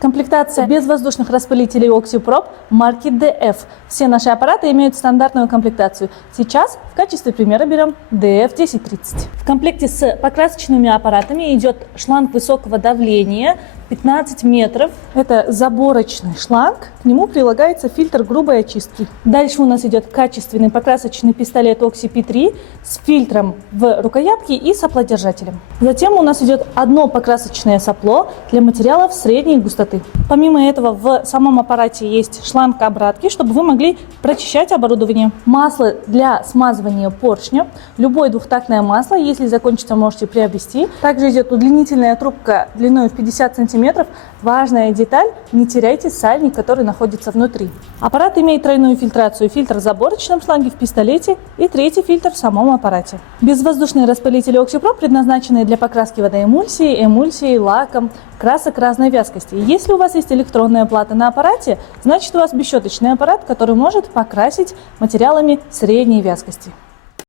Комплектация безвоздушных распылителей OxyProp марки DF. Все наши аппараты имеют стандартную комплектацию. Сейчас в качестве примера берем DF1030. В комплекте с покрасочными аппаратами идет шланг высокого давления 15 метров. Это заборочный шланг. К нему прилагается фильтр грубой очистки. Дальше у нас идет качественный покрасочный пистолет Oxy P3 с фильтром в рукоятке и соплодержателем. Затем у нас идет одно покрасочное сопло для материалов средней густоты. Помимо этого в самом аппарате есть шланг обратки, чтобы вы могли прочищать оборудование. Масло для смазывания поршня. Любое двухтактное масло, если закончится, можете приобрести. Также идет удлинительная трубка длиной в 50 см. Важная деталь, не теряйте сальник, который находится внутри. Аппарат имеет тройную фильтрацию. Фильтр в заборочном шланге в пистолете и третий фильтр в самом аппарате. Безвоздушные распылители OxyProp предназначены для покраски водоэмульсии, эмульсии, лаком, красок разной вязкости. Если у вас есть электронная плата на аппарате, значит у вас бесщеточный аппарат, который может покрасить материалами средней вязкости.